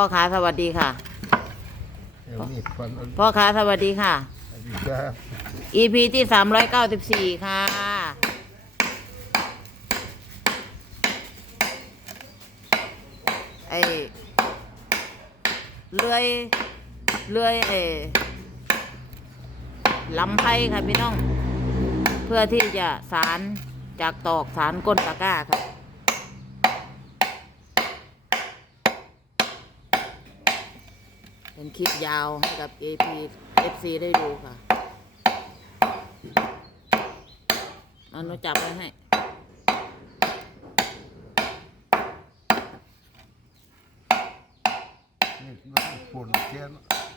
พ่อค้าสวัสดีค่ะเดี๋ยวนี้ควันอันพ่อค้าสวัสดีค่ะ นี้ครับ EP ที่สามร้อยเก้าสิบสี่ค่ะ ไอเลื่อยเลื่อยไอลำไพ่ค่ะพี่น้อง เพื่อที่จะสารจากตอกสารก้นตะกร้าค่ะ เป็นคลิปยาวให้กับ AP FC ได้ดูค่ะเอาหนูจับไว้ให้นี่มันฝนเทียน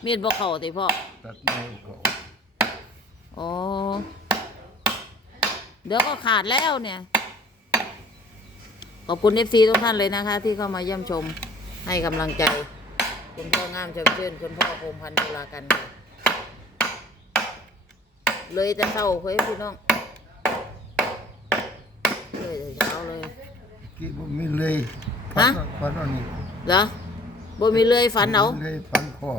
มีดบ่เข่าติพ่อ ตัดแนวเขาอ๋อเดี๋ยวก็ขาดแล้วเนี่ย ขอบคุณ FC ทุกท่านเลยนะคะ ที่เข้ามาเยี่ยมชมให้กำลังใจ คุณพ่องามชมชื่นคุณพ่อพงพันธ์เวลากันค่ะเลยจะเศร้าเฮ้ยพี่น้อง เลยแต่เช้าเลยกี่บ่มีเลยฮะฟันอันนี้เหรอบ่มีเลยฝันเอาเลยฟันคอ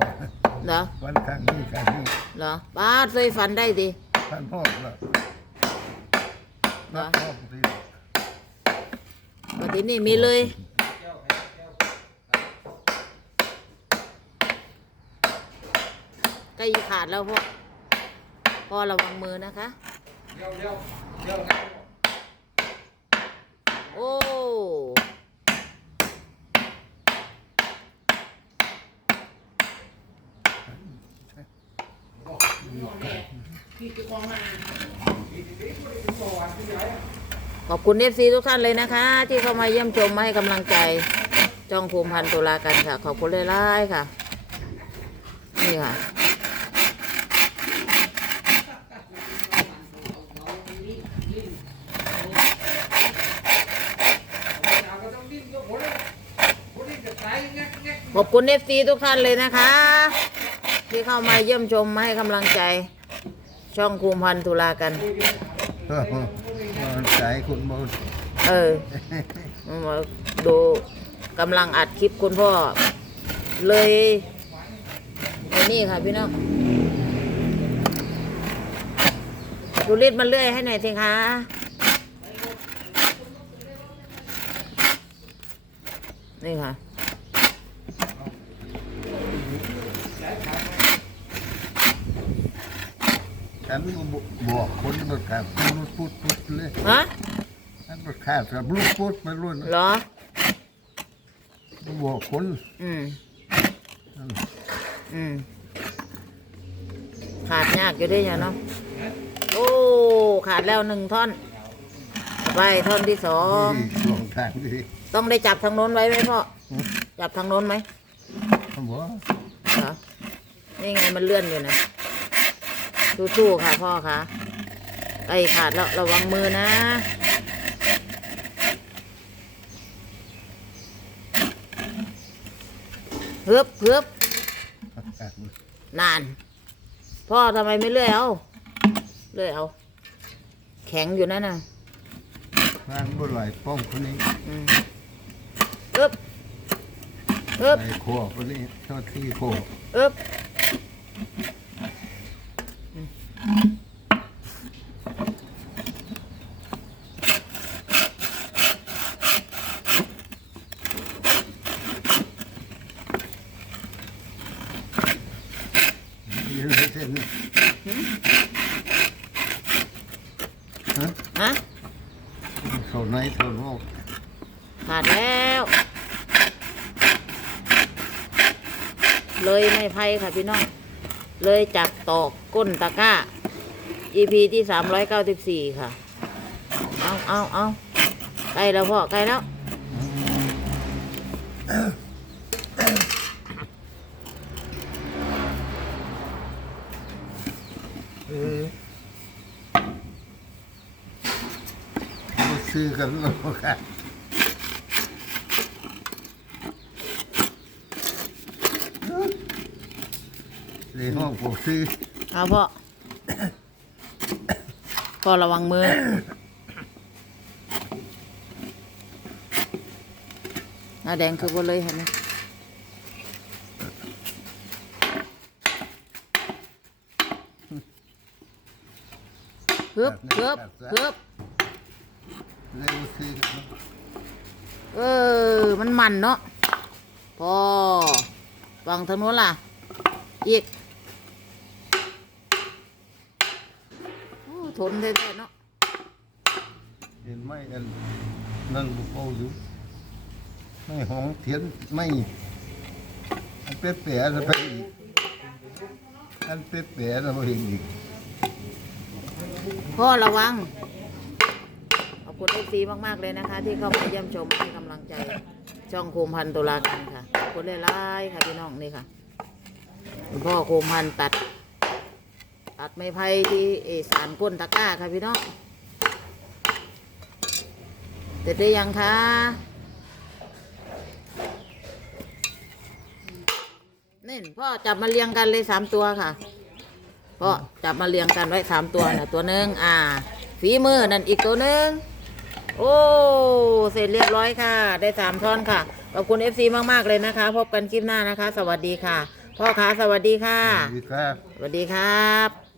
เหรอฟันข้างนี้ข้างนี้เหรอป้าดเลยฝันได้ดิฟันหอกละเหรนัอกหอกสิ ปฏินี่มีเลย ใกล้ขาดแล้วพ่อพ่อระวังมือนะคะโอ้ขอบคุณเอฟซีทุกท่านเลยนะคะ ที่เข้ามาเยี่ยมชมมาให้กำลังใจจ้องภูมิพันธ์ตุลากันค่ะ ขอบคุณเลยล่ค่ะ นี่ค่ะ อบคุณเอฟซีทุกท่านเลยนะคะ ที่เข้ามาเยี่ยมชมมาให้กำลังใจ ช่องภูมิพันธ์ตุลากันเออมัน สายคุณบ่เออมาดูกำลังอัดคลิปคุณพ่อ เลยไอ้นี่ค่ะพี่น้องดูรีดมันเลื่อยให้หน่อยสิคะนี่ค่ะ ฉันบอกคนมันขาดพูดพูดพูดเลยฮะฉันมันขาดกับลูกพูดไปรุ่นเหรอบอกคนอืมอืมขาดยากอยู่ด้วยเนาะโอ้ขาดแล้วหนึ่งท่อนไปท่อนที่สองนี่ลองทางดิต้องได้จับทางโน้นไว้ไหมพ่อจับทางโน้นไหมเขาบอกเหรอนี่ไงมันเลื่อนอยู่นะ สู้ๆค่ะพ่อค่ะไอ้ขาดแล้วระวังมือนะ เฮือบเฮือบนาน พ่อทำไมไม่เลื่อยเอาเลื่อยเอา แข็งอยู่นั่นน่ะงานบ่ไหลป้องคนนี้อืมอึบอึบไหลคอคนนี้เจ้าที่คออึบอืมยืนเส้นนี่ ฮะฮะเขาไหนเขานอกขาดแล้ว เลยไม่ไพ่ค่ะพี่น้อง เลยจากตอกก้นตะกร้า EP ที่สามร้อยเก้าสิบสี่ค่ะ เอาเอาเอาใกล้แล้วพ่อใกล้แล้ว เออมาซื้อกันแล้วค่ เลยห้องผมซื้อเอาพ่อ พ่อระวังมือ หน้าแดงคือบ่เลยเห็นไหมเพิบเพิบเพิบเลี้อกันเออ มันมันเนาะพ่อวังทางโน้นล่ะ อีก โอ้ทนแท้ๆเนาะเห็นไหมอันนั่นบุกเอาอยู่ไม่หองเทียนไม่อันเป๊ะๆแล้วไปอีกอันเป๊ะๆแล้วไปอีกพ่อระวังขอบคุณเอฟซีมาก ๆ เลยนะคะ ที่เข้ามาเยี่ยมชมให้กำลังใจช่องโคมพันธุ์ตุลากันค่ะขอบคุณหลายๆค่ะพี่น้องนี่ค่ะคุณพ่อโคมพันธุ์ตัด ตัดไม้ไผ่ที่เอสารก้นตะกร้าค่ะพี่น้องเสร็จได้ยังคะนี่พ่อจับมาเรียงกันเลยสามตัวค่ะพ่อจับมาเรียงกันไว้สามตัวนะตัวหนึ่งอ่า ฝีมือนั่นอีกตัวหนึ่งโอ้เสร็จเรียบร้อยค่ะ ได้สามท่อนค่ะขอบคุณ FC มากๆเลยนะคะ พบกันคลิปหน้านะคะ สวัสดีค่ะ พ่อคะสวัสดีค่ะ สวัสดีครับ สวัสดีครับ